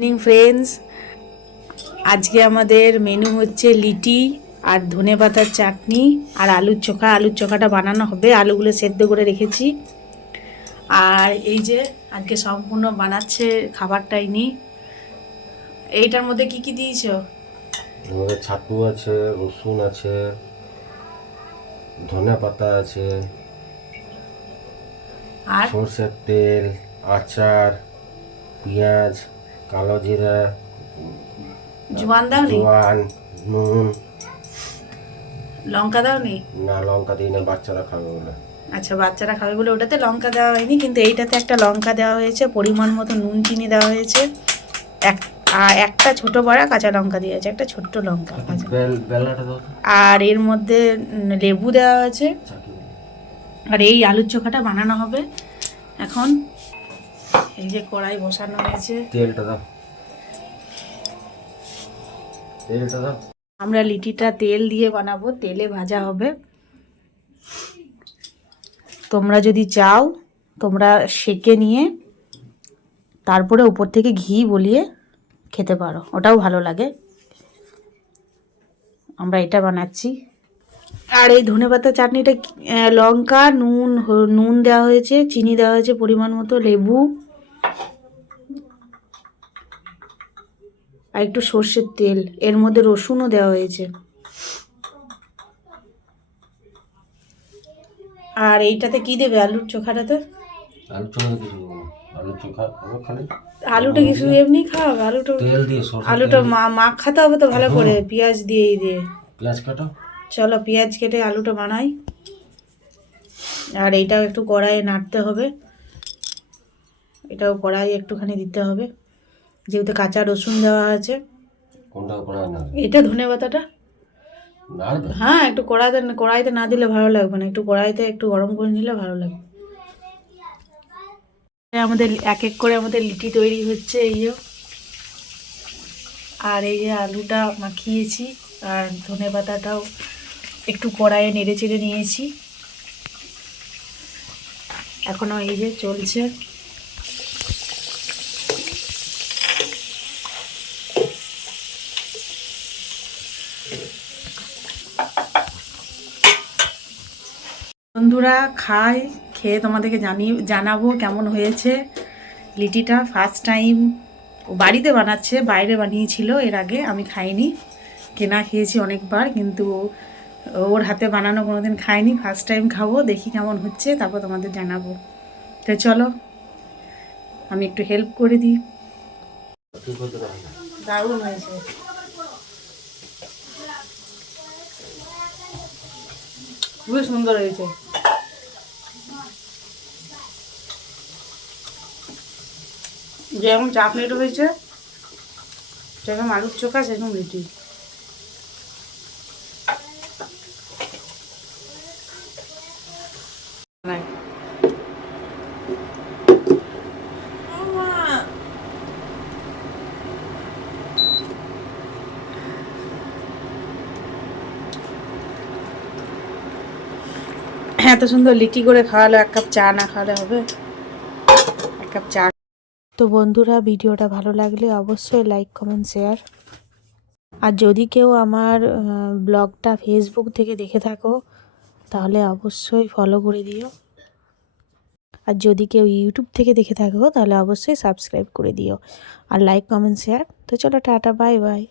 Morning friends, আজকে আমাদের menu হচ্ছে লিটি আর ধনেপাতার চাটনি আর আলুর চোখা। আলুর চোখাটা বানানো হবে, আলুগুলো সেদ্ধ করে রেখেছি। আর এই যে আজকে সম্পূর্ণ বানাচ্ছে খাবারটাই নি। এইটার মধ্যে কি কি দিয়েছ? আমাদের ছাতু আছে, রসুন আছে, ধনে পাতা আছে, আর সরষের তেল, আচার, পেঁয়াজ, কালো জিরা, জোয়ান দাও নি? জোয়ান, নুন। লঙ্কা দাও নি? না, লঙ্কা দিই না, বাচ্চারা খাবে বলে। আচ্ছা, বাচ্চারা খাবে বলে ওটাতে লঙ্কা দেওয়া হয়নি, কিন্তু এইটাতে একটা লঙ্কা দেওয়া হয়েছে, পরিমাণ মতো নুন চিনি দেওয়া হয়েছে, আর একটা ছোট বড়া কাঁচা লঙ্কা দিয়েছে, একটা ছোট্ট লঙ্কা কাঁচা। আর এর মধ্যে লেবু দেওয়া আছে। আর এই আলুর চোখাটা বানানো হবে এখন। এই যে কড়াই বসানো হয়েছে, তেলটা দাও, তেলটা দাও। আমরা লিটিটা তেল দিয়ে বানাবো, তেলে ভাজা হবে। তোমরা যদি চাও তোমরা সেকে নিয়ে তারপরে উপর থেকে ঘি বলিয়ে খেতে পারো, ওটাও ভালো লাগে। আমরা এটা বানাচ্ছি। আর এই ধনেপাতা চাটনিটা লঙ্কা, নুন দেওয়া হয়েছে, চিনি দেওয়া হয়েছে পরিমাণ মতো, লেবু আর একটু সর্ষের তেল, এর মধ্যে রসুনও দেওয়া হয়েছে। আর এইটাতে কি দেবে আলুর চোখাটাতে? আলু চোখা কিছু দেবো না। আলু চোখা খালি আলুটা কি শুধু এমনি খাও? তেল দিয়ে, সরষের আলুটা তেল দিয়ে। মাখাতে হবে তো ভালো করে, পেঁয়াজ দিয়ে দিয়ে। পেঁয়াজ কাটো। চলো পেঁয়াজ কেটে আলুটা বানাই। আর এইটাও একটু কড়াইয়ে নাড়তে হবে, এটাও কড়াইয়ে একটুখানি দিতে হবে, যেহেতু কাঁচা রসুন দেওয়া আছে। কোনটা কড়াই না? এটা ধনেপাতাটা। নাড়বে? হ্যাঁ, একটু কড়াইতে না দিলে ভালো লাগবে না, একটু কড়াইতে একটু গরম করে নিলে ভালো লাগবে। আমাদের এক এক করে আমাদের লিটি তৈরি হচ্ছে, এই যে। আর এই যে আলুটা মাখিয়েছি, আর ধনেপাতাটাও একটু কড়াইয়ে নেড়ে চেড়ে নিয়েছি। এখনো এই যে চলছে। বন্ধুরা খেয়ে তোমাদেরকে জানাবো কেমন হয়েছে। লিটিটা ফার্স্ট টাইম ও বাড়িতে বানাচ্ছে, বাইরে বানিয়েছিল এর আগে, আমি খাইনি। কেনা খেয়েছি অনেকবার, কিন্তু ওর হাতে বানানো কোনোদিন খাইনি, ফার্স্ট টাইম খাবো, দেখি কেমন হচ্ছে, তারপর তোমাদের জানাবো। তো চলো আমি একটু হেল্প করে দিই। দারুণ হয়েছে। খুবই সুন্দর হয়েছে। যেরকম চাটনিটা হয়েছে, সেরকম আলুর চোখা, সেরকম লিটি। এত সুন্দর লিটি করে খাওয়ালো, এক কাপ চা না খাওয়ালে হবে? এক কাপ চা। তো বন্ধুরা, ভিডিওটা ভালো লাগলে অবশ্যই লাইক, কমেন্ট, শেয়ার। আর যদি কেউ আমার ব্লগটা ফেসবুক থেকে দেখে থাকো তাহলে অবশ্যই ফলো করে দিও। আর যদি কেউ ইউটিউব থেকে দেখে থাকো তাহলে অবশ্যই সাবস্ক্রাইব করে দিও। আর লাইক, কমেন্ট, শেয়ার। তো চলো টাটা, বাই বাই।